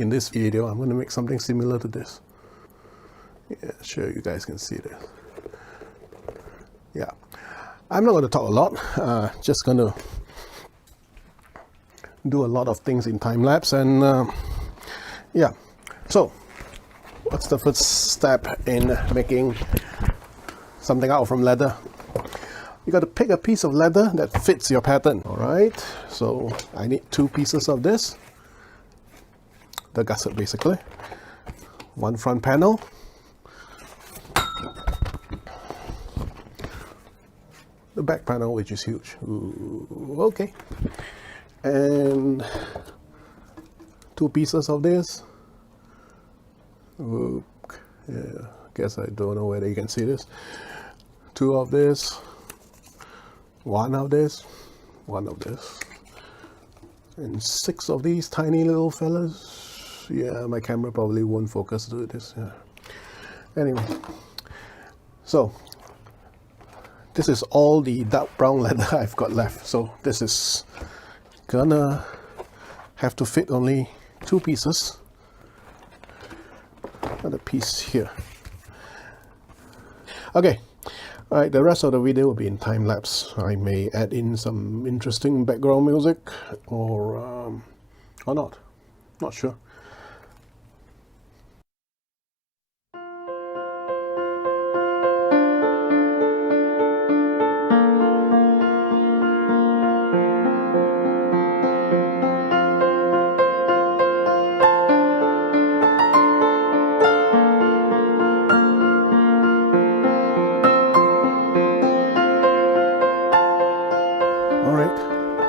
in this video, I'm going to make something similar to this. Yeah, sure you guys can see this. Yeah, I'm not going to talk a lot, just going to do a lot of things in time-lapse. And yeah, so what's the first step in making something out from leather? You got to pick a piece of leather that fits your pattern. All right, so I need 2 pieces of this, the gusset basically, 1 front panel, the back panel, which is huge. Ooh, okay, and 2 pieces of this. Ooh, yeah, guess I don't know whether you can see this. 2 of this, 1 of this, 1 of this, and 6 of these tiny little fellas. Yeah, my camera probably won't focus to this. Yeah. Anyway, so this is all the dark brown leather I've got left. So this is gonna have to fit only 2 pieces. Another piece here. Okay. Alright, the rest of the video will be in time lapse. I may add in some interesting background music or not. Not sure.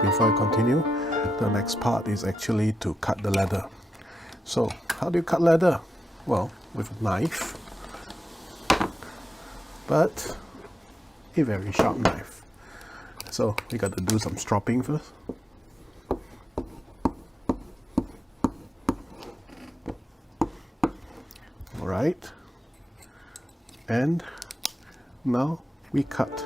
Before I continue, the next part is actually to cut the leather. So how do you cut leather? Well, with a knife, but a very sharp knife. So you got to do some stropping first. All right, and now we cut.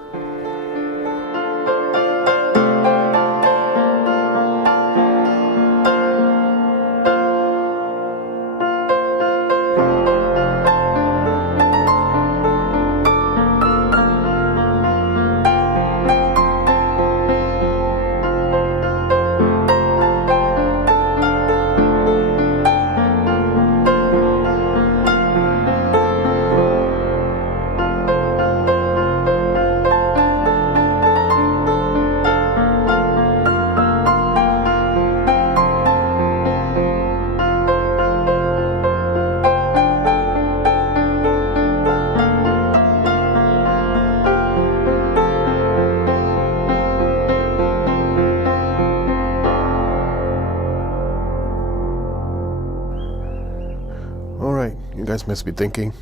You guys must be thinking,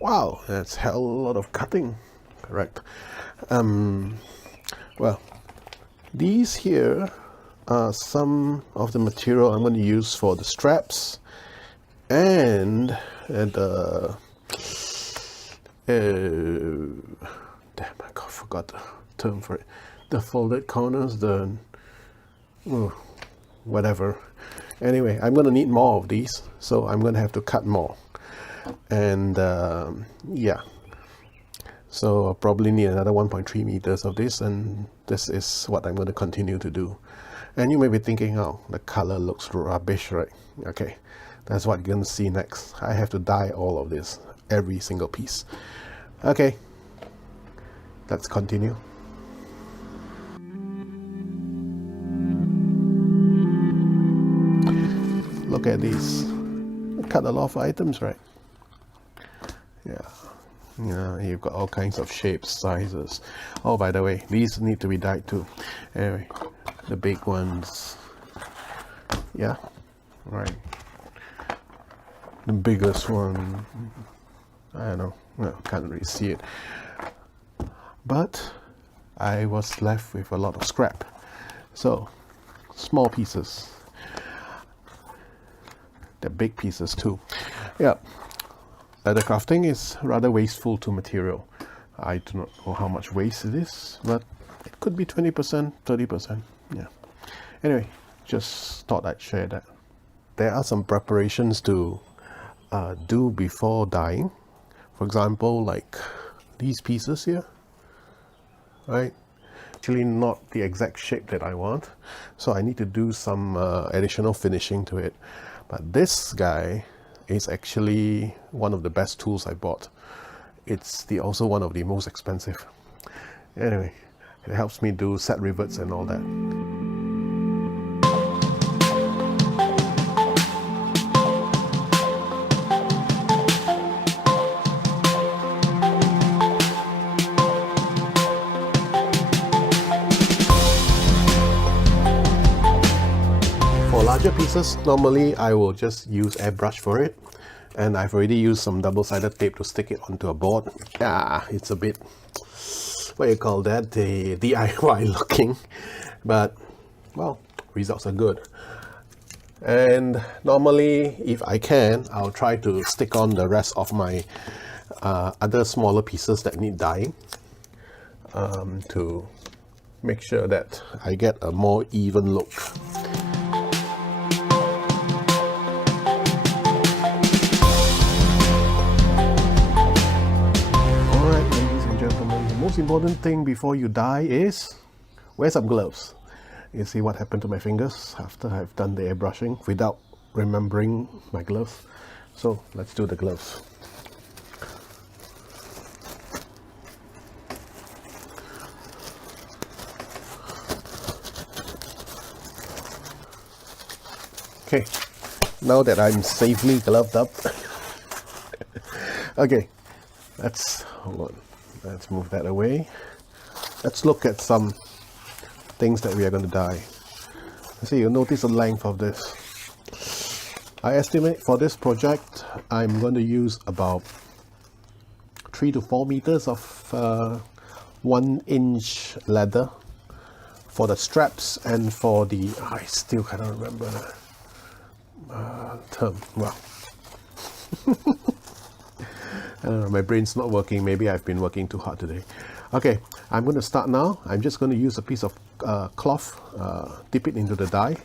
wow, that's a hell of a lot of cutting. Correct. Well, these here are some of the material I'm going to use for the straps and the damn, I forgot the term for it. The folded corners, the whatever. Anyway, I'm going to need more of these, so I'm going to have to cut more. And yeah, so I'll probably need another 1.3 meters of this, and this is what I'm going to continue to do. And you may be thinking, oh, the color looks rubbish, right? Okay, that's what you're going to see next. I have to dye all of this, every single piece. Okay, let's continue. Look at these. I cut a lot of items, right? Yeah, you've got all kinds of shapes, sizes. Oh, by the way, these need to be dyed too. Anyway, the big ones. Yeah, right. The biggest one, I don't know. No, can't really see it. But I was left with a lot of scrap. So, small pieces. The big pieces too. Yeah. Leather crafting is rather wasteful to material. I do not know how much waste it is, but it could be 20%, 30%. Yeah. Anyway, just thought I'd share that. there are some preparations to do before dyeing. For example, like these pieces here, right? Actually not the exact shape that I want, so I need to do some additional finishing to it. But this guy is actually one of the best tools I bought. It's also one of the most expensive. Anyway, it helps me do set rivets and all that. For larger pieces, normally I will just use airbrush for it, and I've already used some double-sided tape to stick it onto a board. Yeah, it's a bit, what do you call that, the DIY looking, but well, results are good. And normally, if I can, I'll try to stick on the rest of my other smaller pieces that need dyeing to make sure that I get a more even look. The most important thing before you dye is wear some gloves. You see what happened to my fingers after I've done the airbrushing without remembering my gloves. So let's do the gloves. Okay, now that I'm safely gloved up, okay, hold on. Let's move that away. Let's look at some things that we are going to dye. See, you'll notice the length of this. I estimate for this project, I'm going to use about 3 to 4 meters of 1-inch leather for the straps and for the, I still cannot remember the term. Well, I don't know, my brain's not working. Maybe I've been working too hard today. Okay, I'm going to start now. I'm just going to use a piece of cloth, dip it into the dye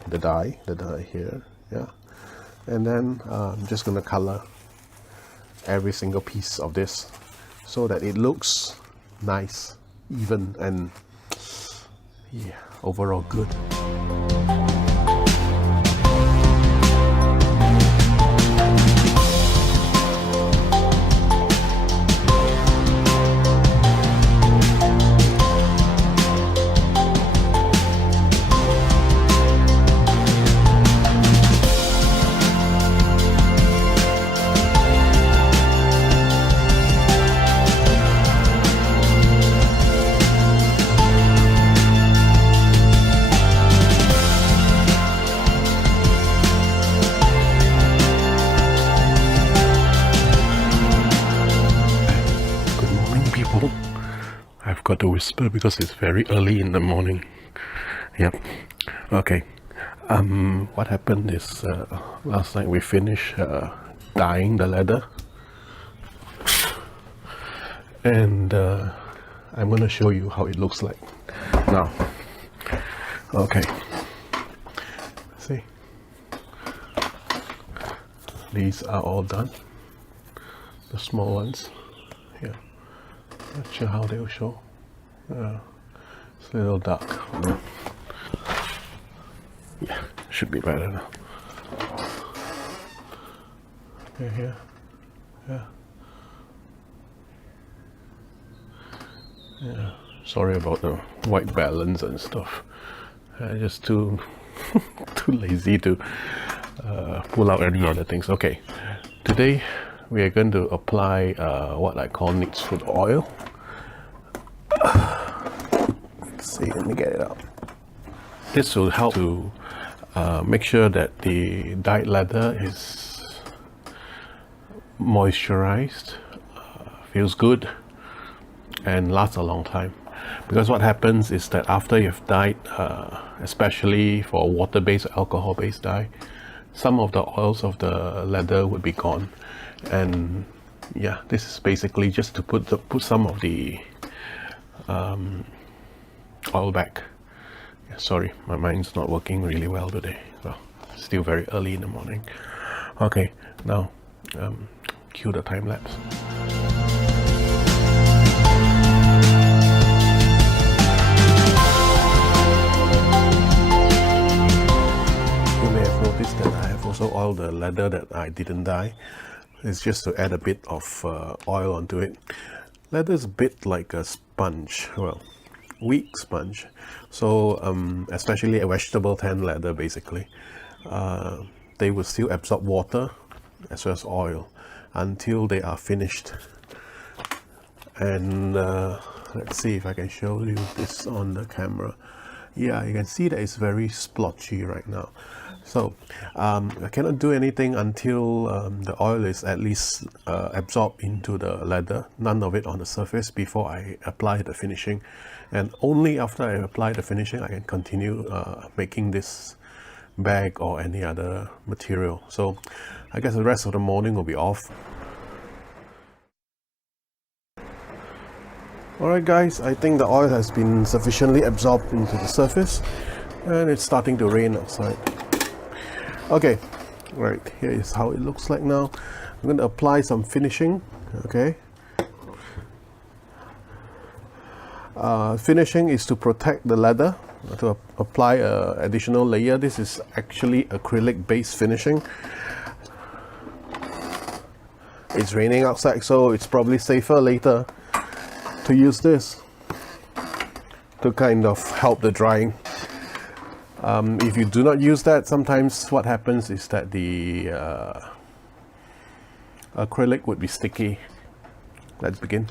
here, yeah. And then I'm just going to color every single piece of this so that it looks nice, even, and yeah, overall good. I've got to whisper because it's very early in the morning. Yep. Okay. What happened is last night we finished dyeing the leather, and I'm going to show you how it looks like now. Okay. See, these are all done. The small ones. Yeah. Not sure how they will show. It's a little dark. Yeah, should be better now. Here. Yeah. Yeah. Sorry about the white balance and stuff. Just too lazy to pull out any other things. Okay. Today we are going to apply what I call neat food oil. Let's see, let me get it out. This will help to make sure that the dyed leather is moisturized, feels good, and lasts a long time. Because what happens is that after you've dyed, especially for water-based or alcohol-based dye, some of the oils of the leather would be gone. And yeah, this is basically just to put some of the oil back. Yeah, sorry, my mind's not working really well today. Well, still very early in the morning. Okay, now cue the time lapse. You may have noticed that I have also oiled the leather that I didn't dye. It's just to add a bit of oil onto it. Leather is a bit like a sponge, well, weak sponge. So especially a vegetable tan leather, basically, they will still absorb water as well as oil until they are finished. And let's see if I can show you this on the camera. Yeah, you can see that it's very splotchy right now. So I cannot do anything until the oil is at least absorbed into the leather, none of it on the surface, before I apply the finishing. And only after I apply the finishing I can continue making this bag or any other material. So I guess the rest of the morning will be off. Alright guys, I think the oil has been sufficiently absorbed into the surface and it's starting to rain outside. Okay, right, here is how it looks like now. I'm going to apply some finishing. Okay, finishing is to protect the leather, to apply an additional layer. This is actually acrylic based finishing. It's raining outside, so it's probably safer later to use this to kind of help the drying. If you do not use that, sometimes what happens is that the acrylic would be sticky. Let's begin.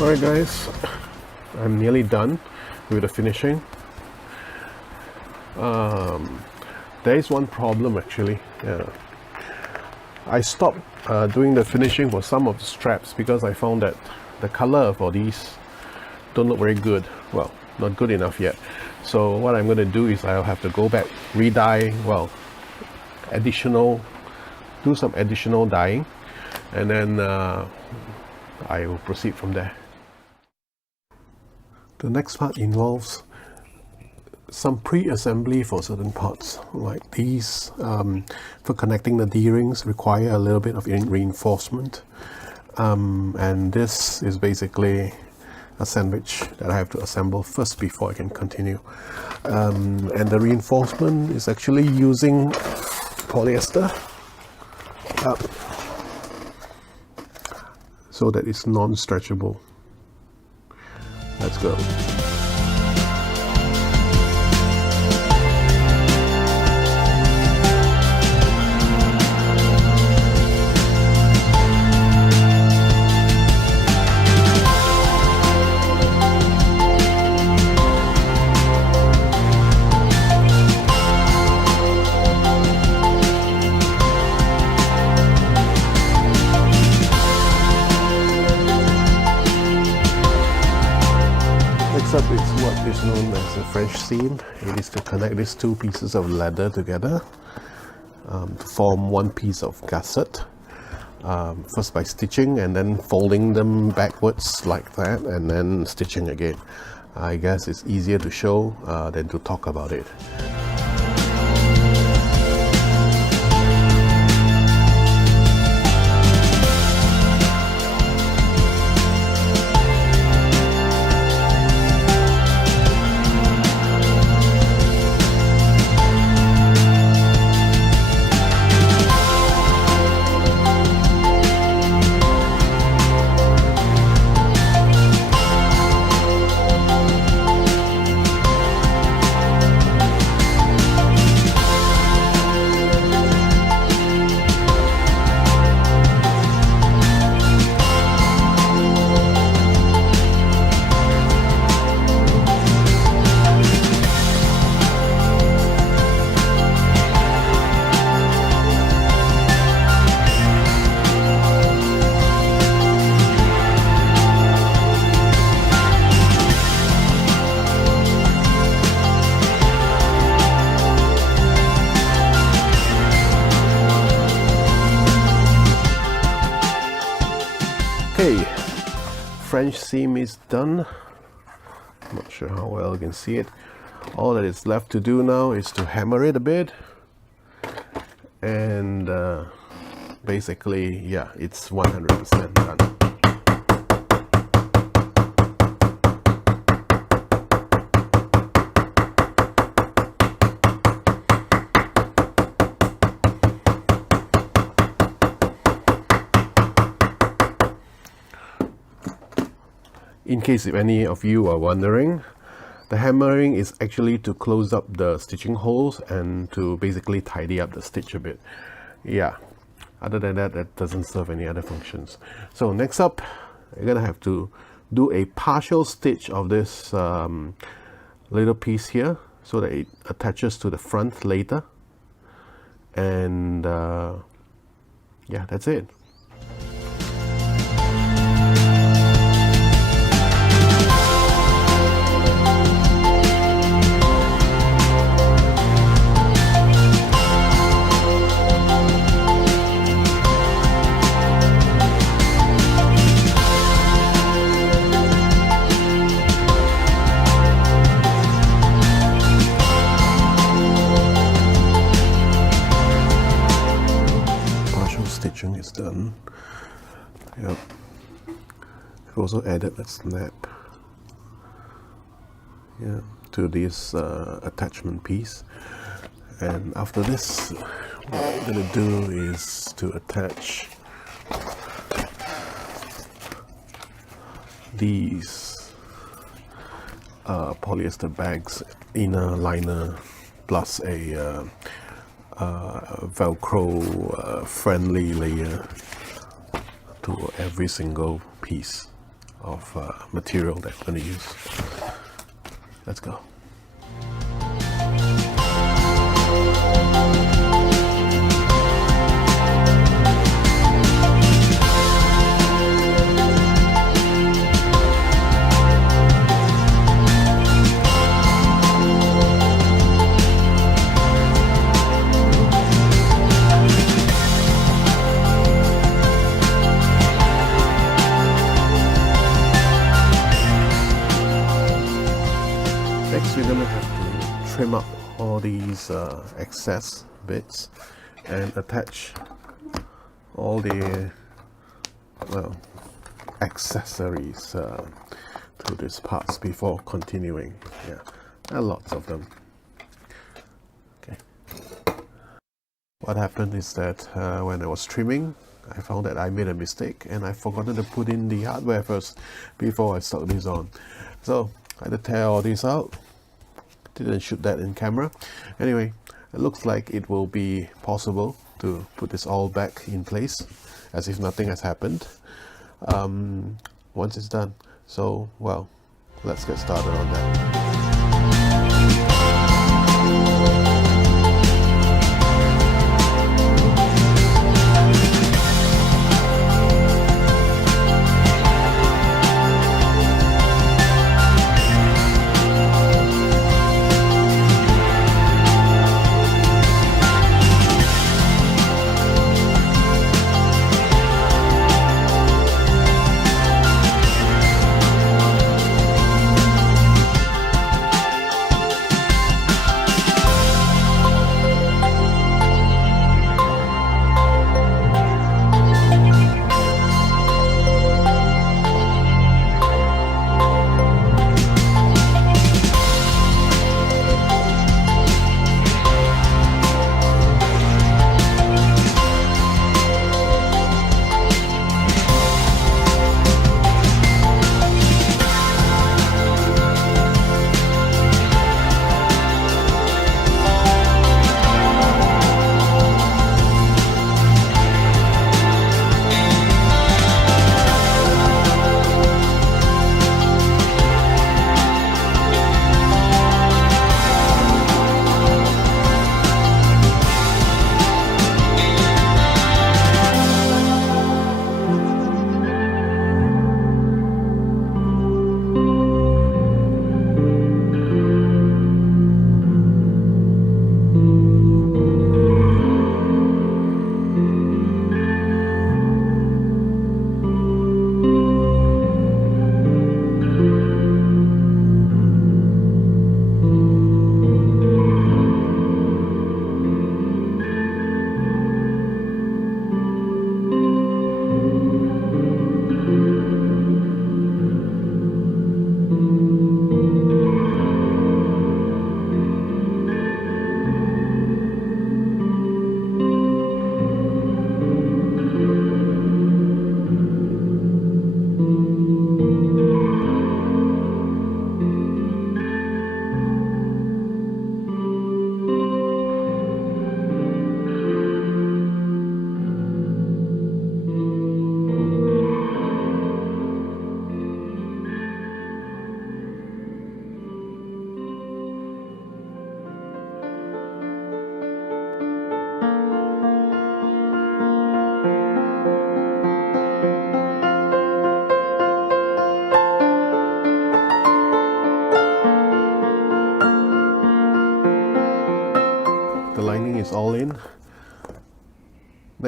Alright guys, I'm nearly done with the finishing. There is one problem actually. I stopped doing the finishing for some of the straps because I found that the color for these don't look very good. Well, not good enough yet. So what I'm going to do is I'll have to go back, re-dye, well, do some additional dyeing, and then I will proceed from there. The next part involves some pre-assembly for certain parts, like these. For connecting the D-rings require a little bit of reinforcement, and this is basically a sandwich that I have to assemble first before I can continue. And the reinforcement is actually using polyester so that it's non-stretchable. Let's go. Next up is what is known as a French seam. It is to connect these two pieces of leather together to form one piece of gusset. First by stitching and then folding them backwards like that, and then stitching again. I guess it's easier to show than to talk about it. French seam is done. I'm not sure how well you can see it. All that is left to do now is to hammer it a bit, and basically, yeah, it's 100% done. In case if any of you are wondering, the hammering is actually to close up the stitching holes and to basically tidy up the stitch a bit. Yeah, other than that, that doesn't serve any other functions. So next up, you're gonna have to do a partial stitch of this little piece here so that it attaches to the front later. And yeah, that's it. Stitching is done. Yep. I've also added a snap, yeah, to this attachment piece. And after this, what I'm gonna do is to attach these polyester bags inner liner plus a Velcro friendly layer to every single piece of material that I'm going to use. Let's go. Next, we're going to have to trim up all these excess bits and attach all the, well, accessories to these parts before continuing. Yeah, there are lots of them. Okay. What happened is that when I was trimming, I found that I made a mistake and I forgot to put in the hardware first before I stuck these on. So I had to tear all these out. Didn't shoot that in camera. Anyway, it looks like it will be possible to put this all back in place as if nothing has happened once it's done. So, well, let's get started on that.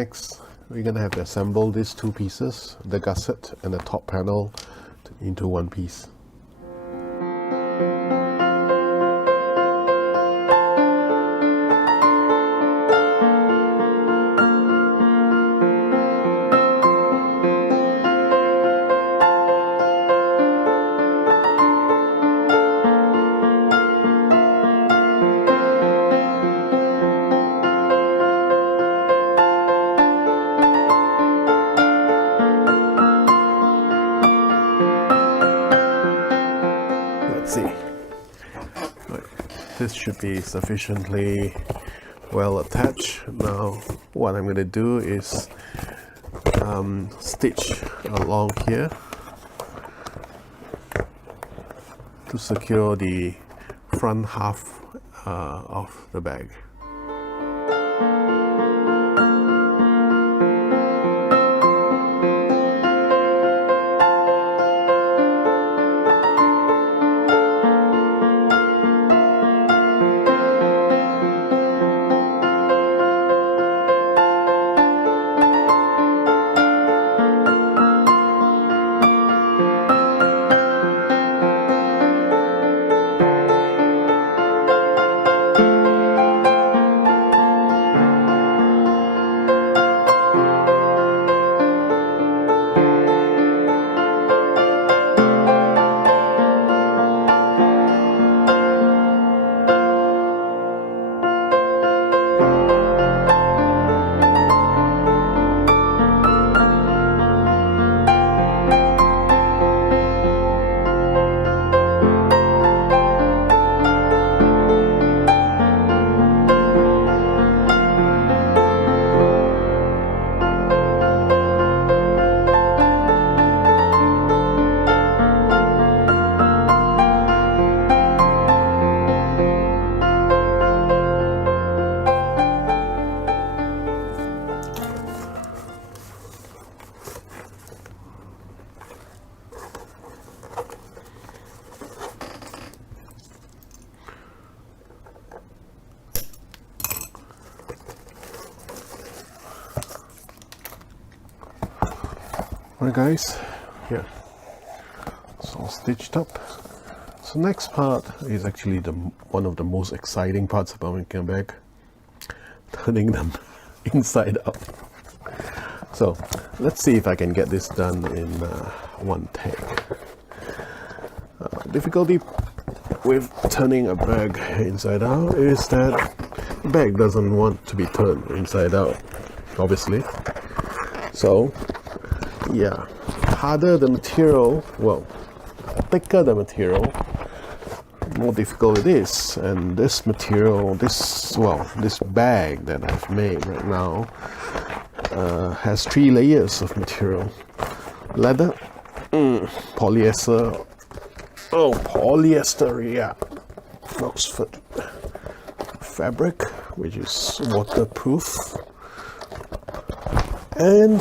Next, we're gonna have to assemble these two pieces, the gusset and the top panel, into one piece. See, this should be sufficiently well attached. Now what I'm going to do is stitch along here to secure the front half of the bag. Alright guys, here, it's all stitched up. So next part is actually one of the most exciting parts about making a bag, turning them inside out. So let's see if I can get this done in one take. Difficulty with turning a bag inside out is that the bag doesn't want to be turned inside out, obviously. So yeah, harder the material, well, thicker the material, more difficult it is. And this material, this bag that I've made right now has 3 layers of material: leather, polyester, yeah, Oxford fabric, which is waterproof, and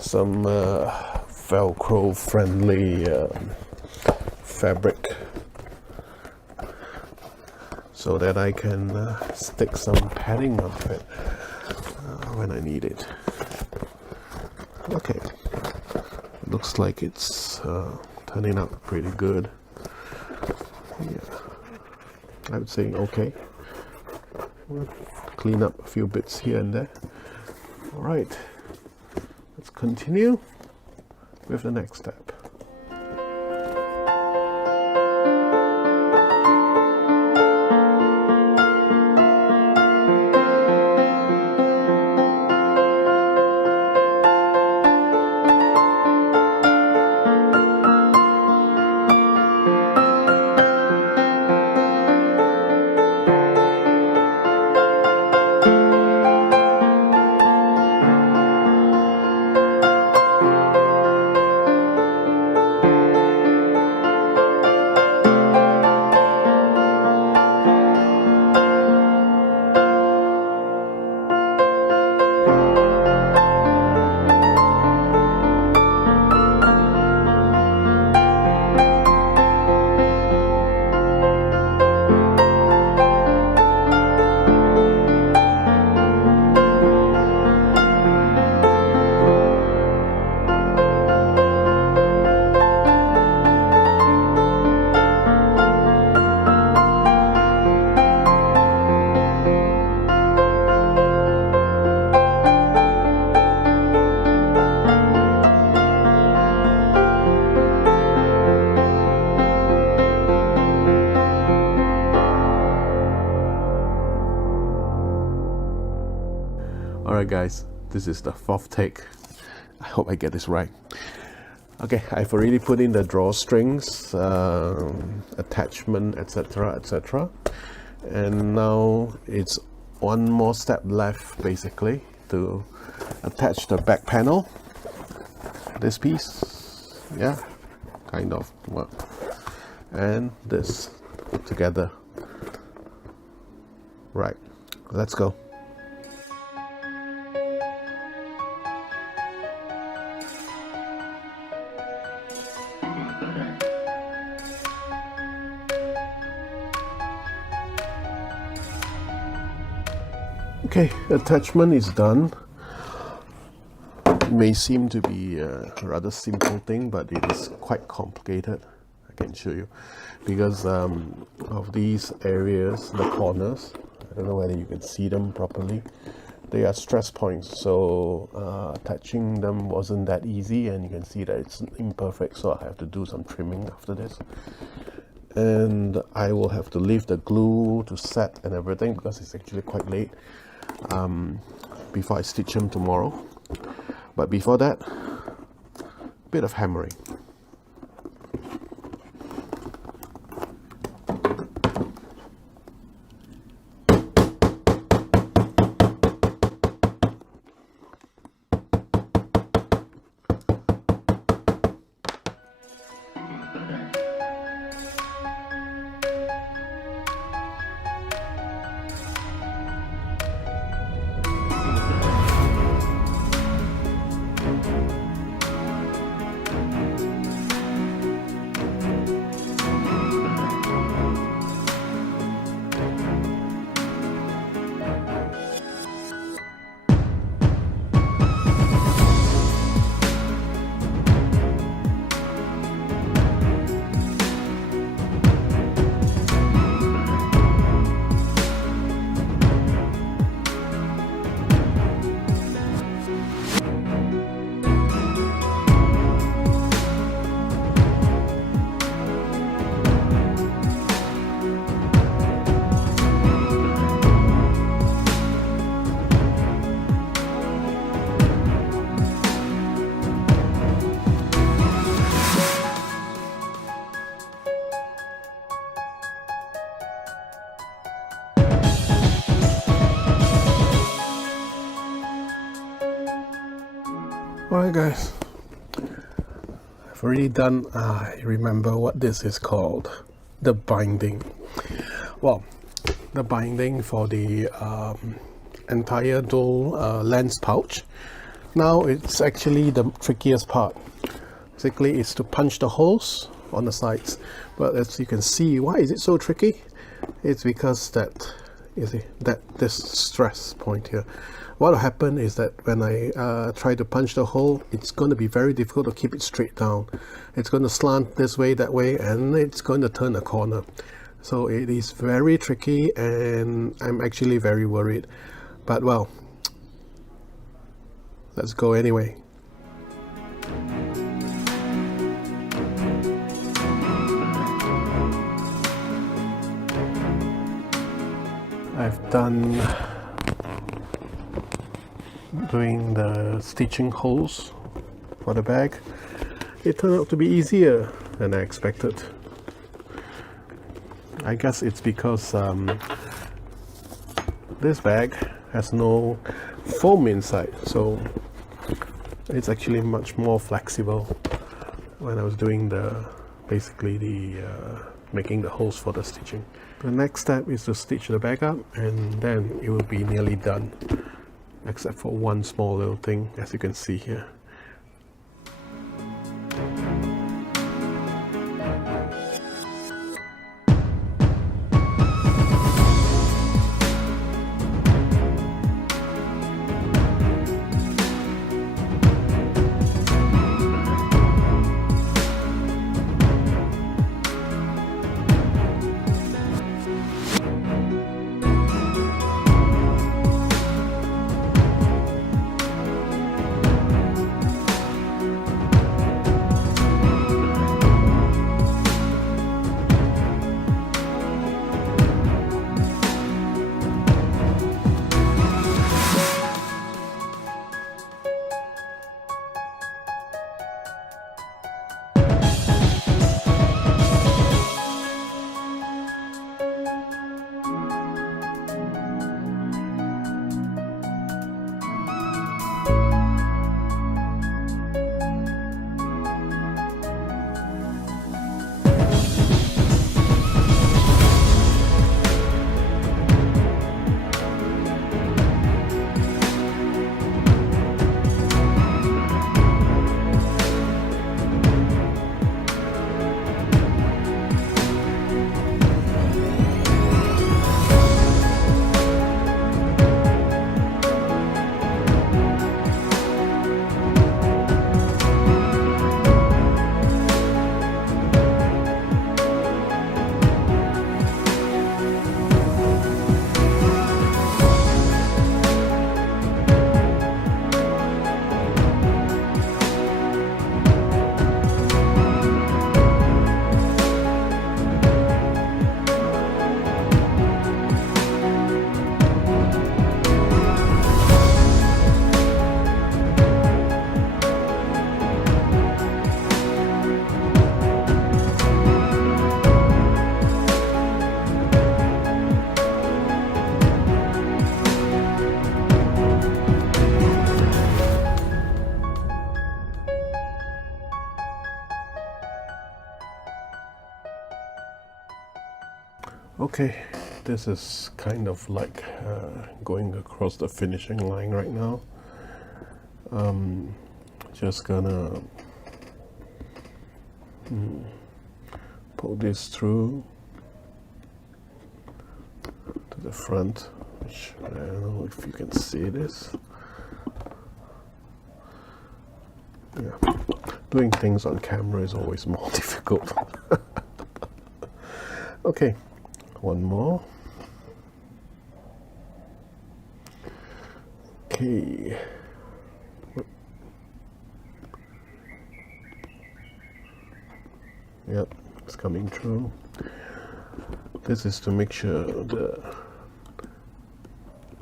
some Velcro friendly fabric, so that I can stick some padding on it when I need it. Okay, looks like it's turning out pretty good. Yeah, I would say okay. We'll clean up a few bits here and there. All right, let's continue with the next step. Alright guys, this is the fourth take. I hope I get this right. Okay, I've already put in the drawstrings, attachment, etc, etc. And now it's one more step left basically to attach the back panel. This piece, yeah, kind of work. And this together. Right, let's go. Okay, attachment is done. It may seem to be a rather simple thing, but it is quite complicated. I can show you because of these areas, the corners. I don't know whether you can see them properly. They are stress points, so attaching them wasn't that easy, and you can see that it's imperfect, so I have to do some trimming after this. And I will have to leave the glue to set and everything because it's actually quite late before I stitch them tomorrow. But before that, a bit of hammering. Alright guys, I've already done, I remember what this is called, the binding. Well, the binding for the entire dual lens pouch. Now it's actually the trickiest part. Basically it's to punch the holes on the sides, but as you can see, why is it so tricky? It's because that, you see, this stress point here. What will happen is that when I try to punch the hole, it's going to be very difficult to keep it straight down. It's going to slant this way, that way, and it's going to turn a corner. So it is very tricky, and I'm actually very worried. But well, let's go anyway. I've done doing the stitching holes for the bag. It turned out to be easier than I expected. I guess it's because this bag has no foam inside, so it's actually much more flexible when I was doing basically making the holes for the stitching. The next step is to stitch the bag up, and then it will be nearly done, except for one small little thing, as you can see here. Okay, this is kind of like going across the finishing line right now. Just gonna pull this through to the front, which I don't know if you can see this. Yeah, doing things on camera is always more difficult. Okay, one more. Okay. Yep, it's coming through. This is to make sure the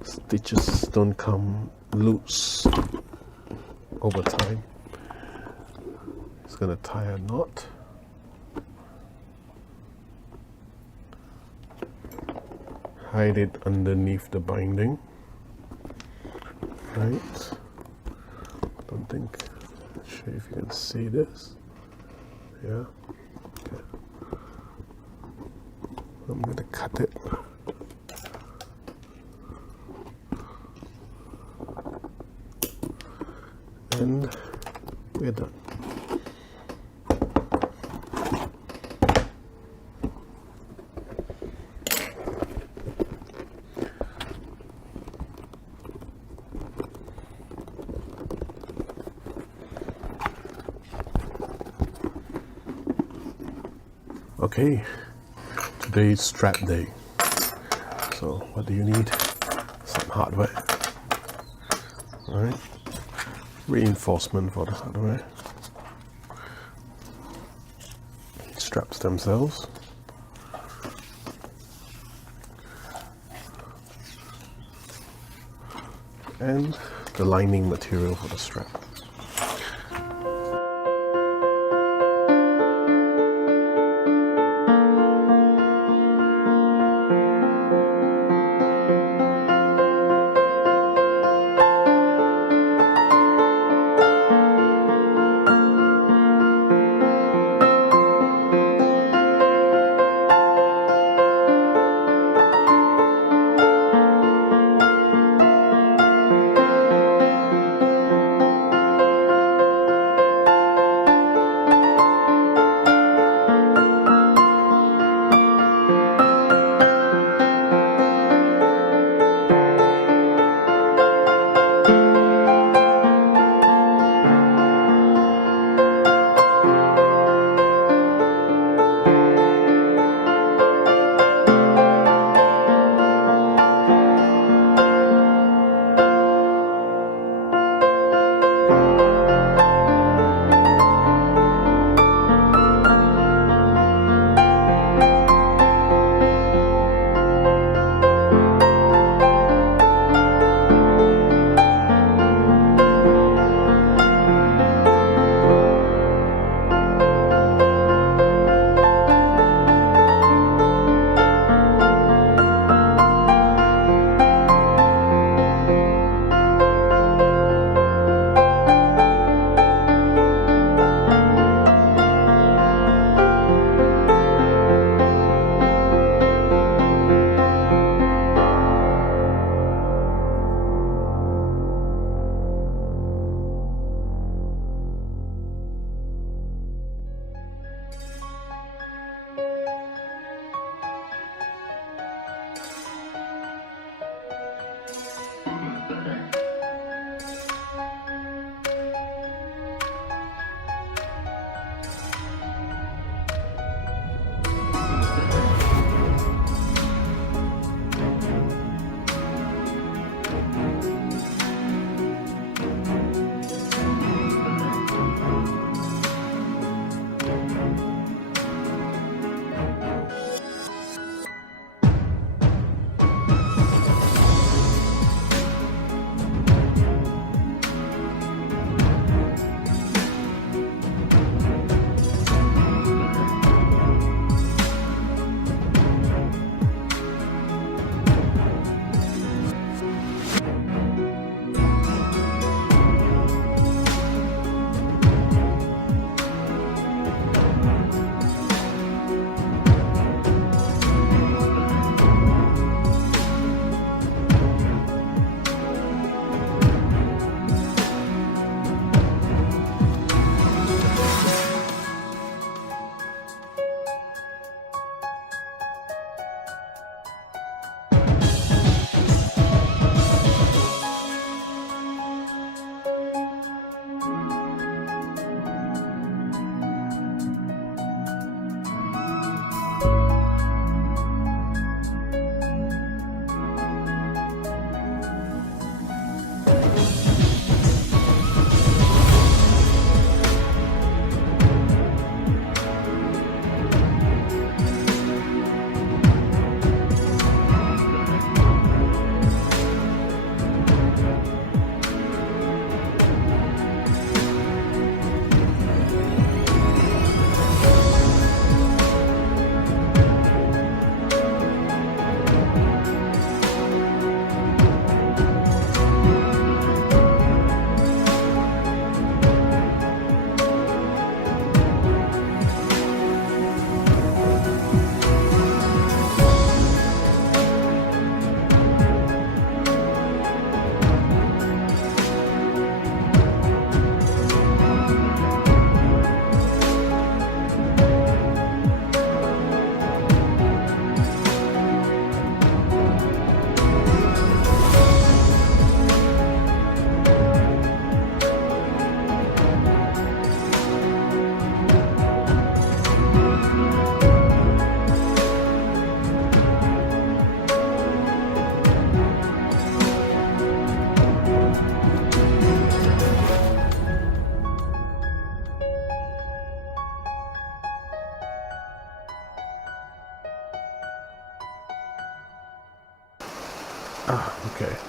stitches don't come loose over time. It's gonna tie a knot. Hide it underneath the binding. Right. Don't think. Not sure if you can see this. Yeah. Okay. I'm gonna cut it. And we're done. Okay, today's strap day. So what do you need? Some hardware. Alright. Reinforcement for the hardware. Straps themselves. And the lining material for the strap.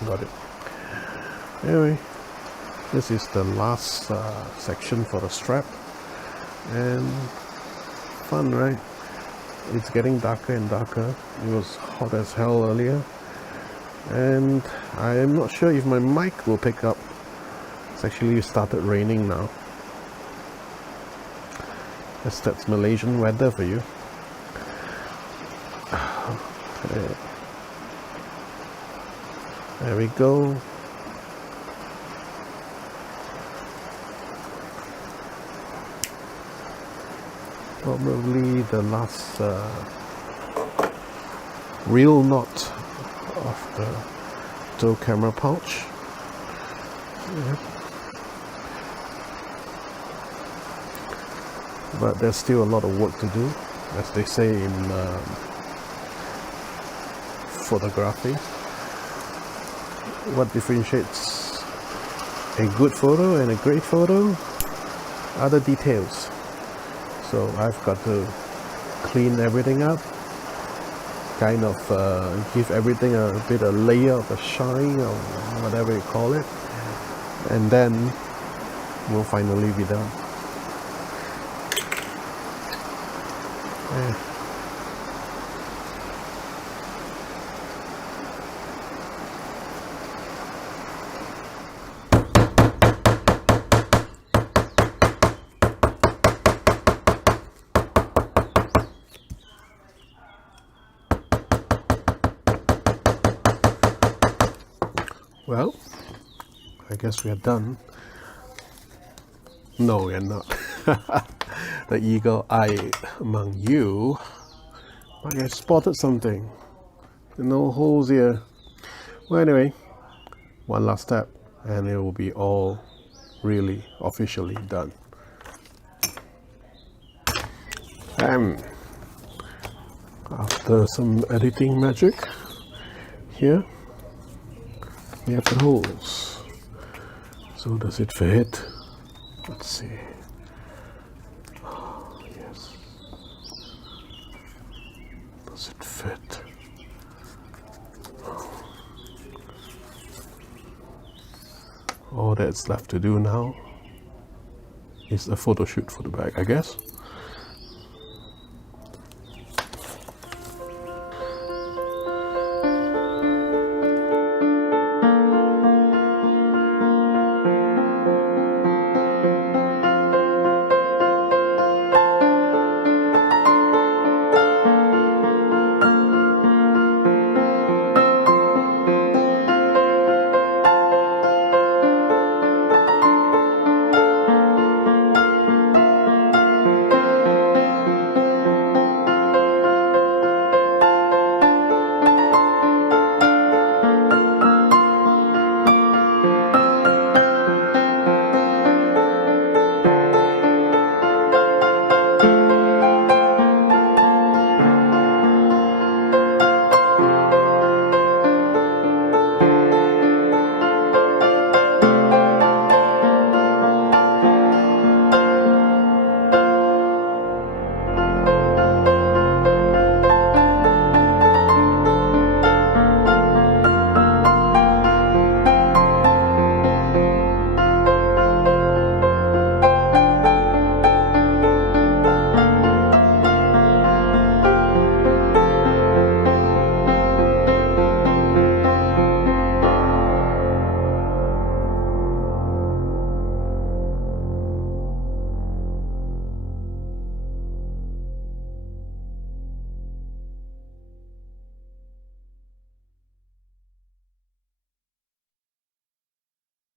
got it. Anyway, this is the last section for the strap, and fun, right? It's getting darker and darker. It was hot as hell earlier, and I am not sure if my mic will pick up. It's actually started raining now. Guess that's Malaysian weather for you. Okay. There we go. Probably the last real knot of the tow camera pouch. Yeah. But there's still a lot of work to do, as they say in photography. What differentiates a good photo and a great photo are the details. So I've got to clean everything up, kind of give everything a bit of layer of a shine or whatever you call it, and then we'll finally be done. Yeah. Well, I guess we are done. No, we are not. The eagle eye among you. But I spotted something. No holes here. Well, anyway, one last step, and it will be all really officially done. After some editing magic, here we have the holes. So does it fit? Let's see. Oh, yes. Does it fit? All that's left to do now is a photo shoot for the bag, I guess.